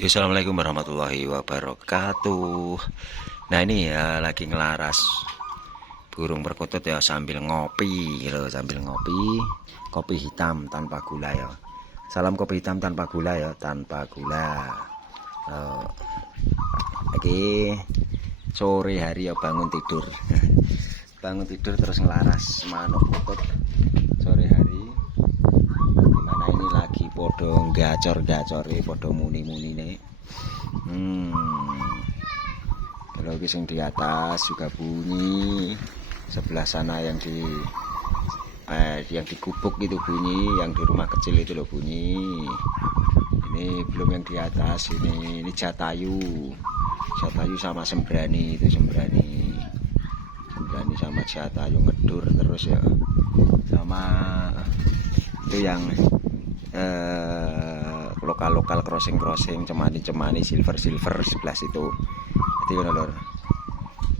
Ya, assalamualaikum warahmatullahi wabarakatuh. Nah ini ya lagi ngelaras burung perkutut ya sambil ngopi gitu, sambil ngopi kopi hitam tanpa gula ya. Salam kopi hitam tanpa gula ya, tanpa gula. Lagi sore hari ya bangun tidur, bangun tidur terus ngelaras manuk kutut sore hari. Dimana ini lagi podo gacor-gacore, podo muni-muni nih. Kalau yang di atas juga bunyi, sebelah sana yang di gubuk itu bunyi, yang di rumah kecil itu loh bunyi. Ini belum yang di atas, ini jatayu sama sembrani, itu sembrani sama jatayu ngedur terus ya, sama itu yang lokal crossing cemani silver sebelah situ. Jadi lor,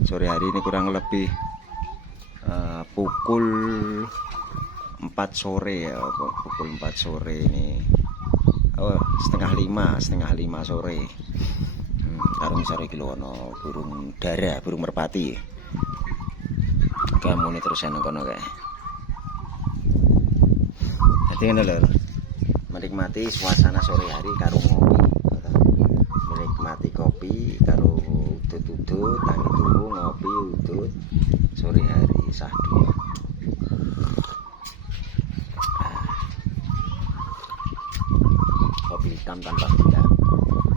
sore hari ini kurang lebih pukul 4 sore ya, pukul 4 sore ini. Setengah lima sore. Karung sore kilono burung dara, burung merpati. Kamu ini terus yang kono kayak. Jadi lor, menikmati suasana sore hari karo ngopi, menikmati kopi karo udut tangi tunggu ngopi udut sore hari sahdu. Kopi hitam tanpa gula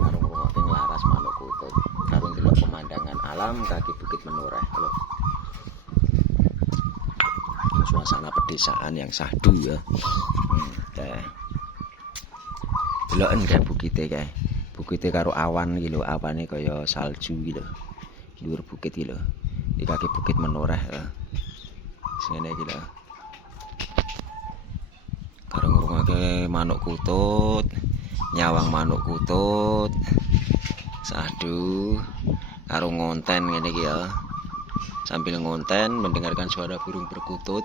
karo ngopi ngelaras manuk kutut karo ndelok pemandangan alam kaki Bukit Menoreh lho. Suasana pedesaan yang sahdu ya. Deloken kayak bukite karo awan gitu, awane kaya salju gitu. Dhuwur bukit iki lho. Di kaki Bukit Menoreh ya. Sene iki lho. Karo ngurungake manuk kutut, nyawang manuk kutut. Sahdu karo ngonten ngene iki ya. Sambil ngonten mendengarkan suara burung perkutut.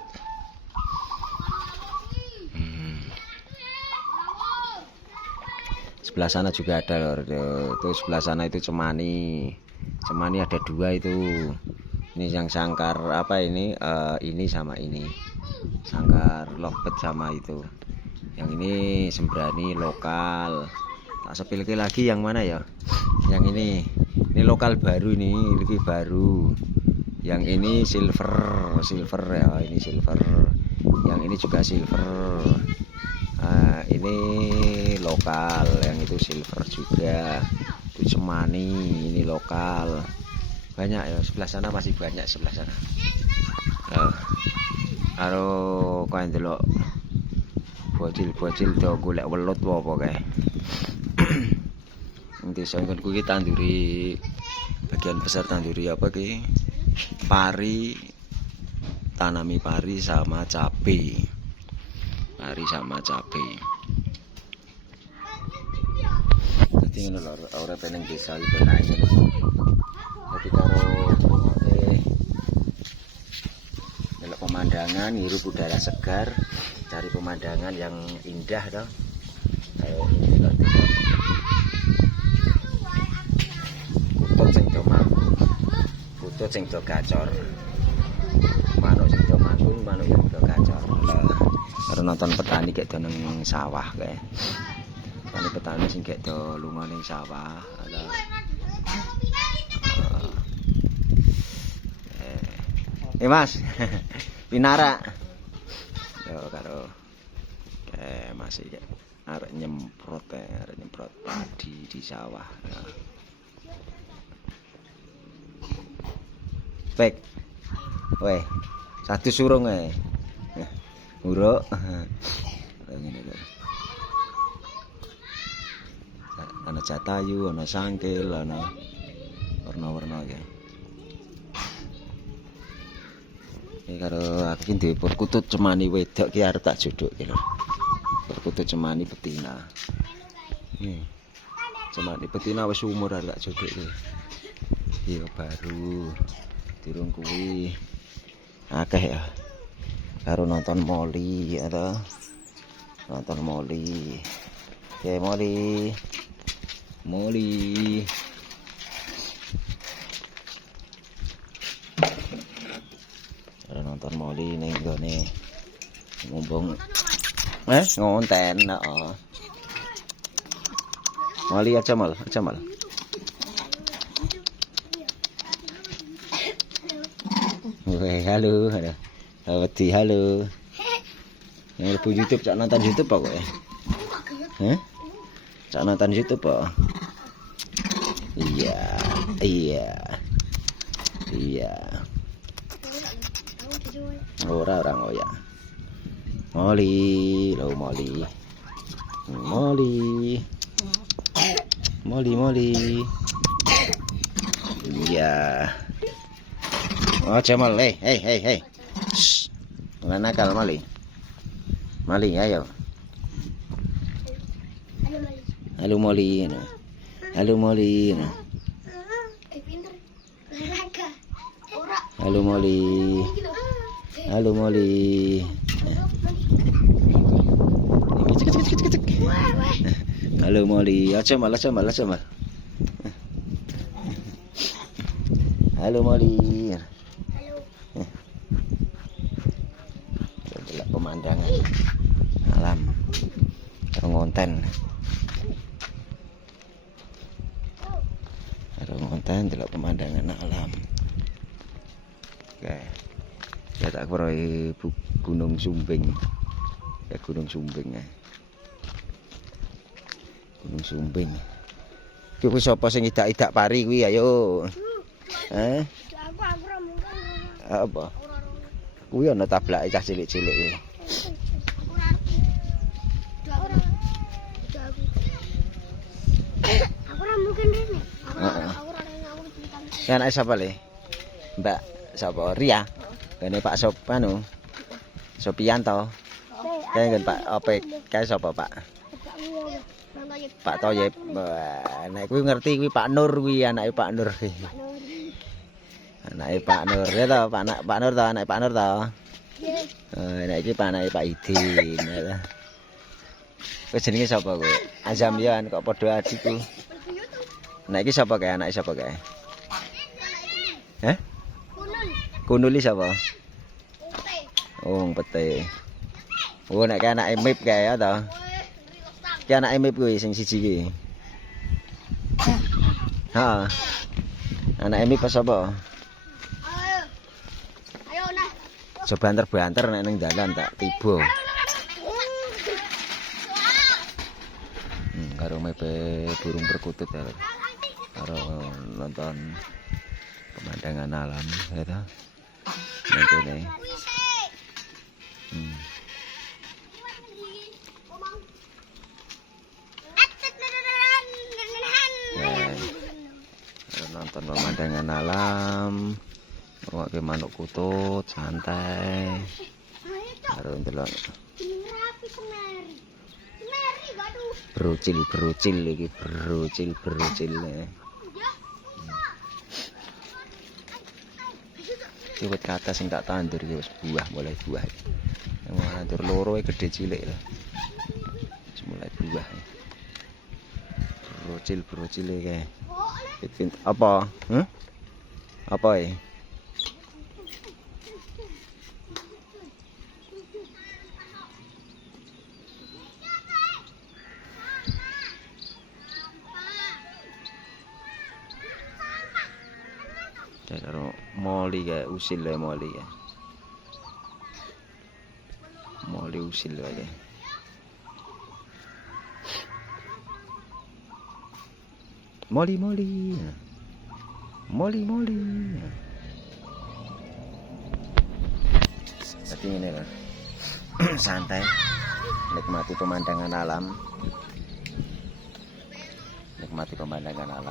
Sebelah sana juga ada lor, itu sebelah sana itu cemani ada dua itu. Ini yang sangkar apa ini, ini sama ini sangkar lovebird sama itu. Yang ini sembrani lokal. Tak sepilih lagi yang mana ya, yang ini lokal baru, ini lebih baru. Yang ini silver ya, ini silver. Yang ini juga silver. Ini lokal, yang itu silver juga. Itu cemani, ini lokal. Banyak ya, sebelah sana masih banyak sebelah sana. Karo kowe ndelok bocil do golek welut apa kae. Nanti sanggonku iki tanduri, bagian besar tanduri apa ki? Pari, tanami pari sama cabe. Pari sama cabe. Jadi ngono lho, ora peneng desa iki naik ngono. Jadi karo delok pemandangan, hirup udara segar, cari pemandangan yang indah toh. Kayak ini lho. Kutut sing do gacor. Manuk sing do manggung, manuk yang do gacor. Karo nonton petani kayak do nang sawah kae. Petani sing kayak do lunga ning sawah. Mas, pinara. Yo karo masih arek nyemprot padi di sawah. Pek. Weh, satu surung ae. Uruk. Ngene lho. Ana jatayu, ana sangkil, ana warna-warna ya. Iki karo aku iki perkutut cemani wedok ki arep tak jodokke lho. Perkutut cemani betina. Cemani betina wis umur arep tak jodokke. Iya baru. Durung kuwi akeh ya. Karo nonton moli atau nonton moli. Oke, moli. Molly. Ada nonton Molly ning gone mumpung ngonten. Heeh. Molly aja mal. Weh, halo. Wedi halo. Yang lebu YouTube cak nonton YouTube apa kowe? Cak nonton YouTube apa? Iya. Orang oh ya. Molly. Iya. Oh, Jamal, hey. Nggak nakal Molly. Molly, ayo. Halo Molly. Halo Molly. Halo Molly. Halo Molly. Cek. Halo Molly. Aja mal. Halo Molly. Lihat pemandangan alam ngonten. Delok pemandangan alam. Oke. Ya tak peroi Gunung Sumbing. Ya Gunung Sumbing ya. Gunung Sumbing. Ki wis sapa sing idak-idak pari kuwi ayo. Aku ora mungkin. Apa? Kuwi ana tablake cah cilik-cilik kuwi. Aku ora mungkin rene. Aku ora Ya anak sapa le? Mbak sapa? Ria. Kene Pak Sopanu. Sopianto. Kene Pak Ope kae sapa Pak? Pak Toyib. Nek kuwi ngerti kuwi Pak Nur kuwi anake Pak Nur kuwi. Anake Pak Nur ya to, Pak Nur to, anake Pak Nur to. Nek iki anake Pak Idin ya to. Kowe jenenge sapa kowe? Azam ya kok padha adikku. Nek iki sapa kae? Anake sapa kae? Kunuli sapa? Oh, pete. Oh, nek anake Mip kae ya to. Ki anake Mip kuwi sing siji ki. Heeh. Anake Mip sapa? Ayo nah. Coba banter nek ning dalan tak tiba. Karo mepe burung perkutut ya. Karo nonton pemandangan alam ya ta. Nek kene. Nonton pemandangan alam, ngake manuk kutut santai. Karo ndelok berucil iki, berucil. Iki wit kata sing tak tandur iki wis buah, mulai buah. Yang mau nandur loro gede cilik lho. Wis mulai buah. Berucil iki. Apa? Apa ya? Karo Molly kayak usil ya Molly ya. Molly usil aja. Molly. Tapi ini lah. Santai. Nikmati pemandangan alam.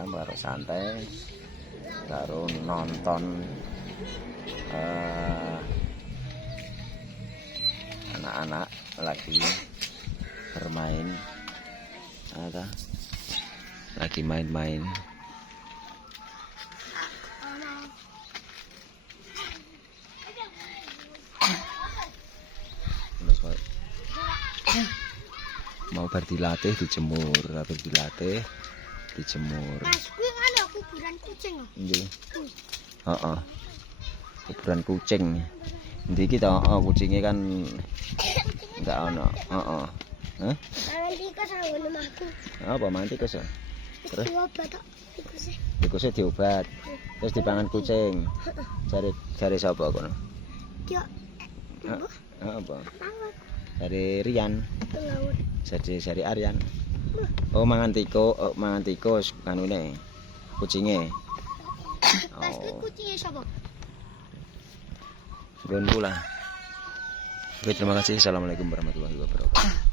Baru santai. Baru nonton anak-anak lagi bermain. Lagi main-main. Mau berdilatih dijemur, berdilatih dijemur. Mas, kuwi ngene kuburan kucing. Nggih. Heeh. Kuburan kucing. Ndi iki ta, kucinge kan enggak ono. Heeh. Hah? Mangan tikus nang omahku. Apa mangan tikus ya? Terus? Diobat tok tikusnya. Tikusnya diobat. Terus dipangan kucing. Cari sapa kono? Dia Apa? mangan Dari Rian. ngawur. Dari Aryan. Oh, mangan tikus kanune. Kucinge. Mas, kuwi Oh, kucingnya sapa? gon pula. Oke, terima kasih. Assalamualaikum warahmatullahi wabarakatuh.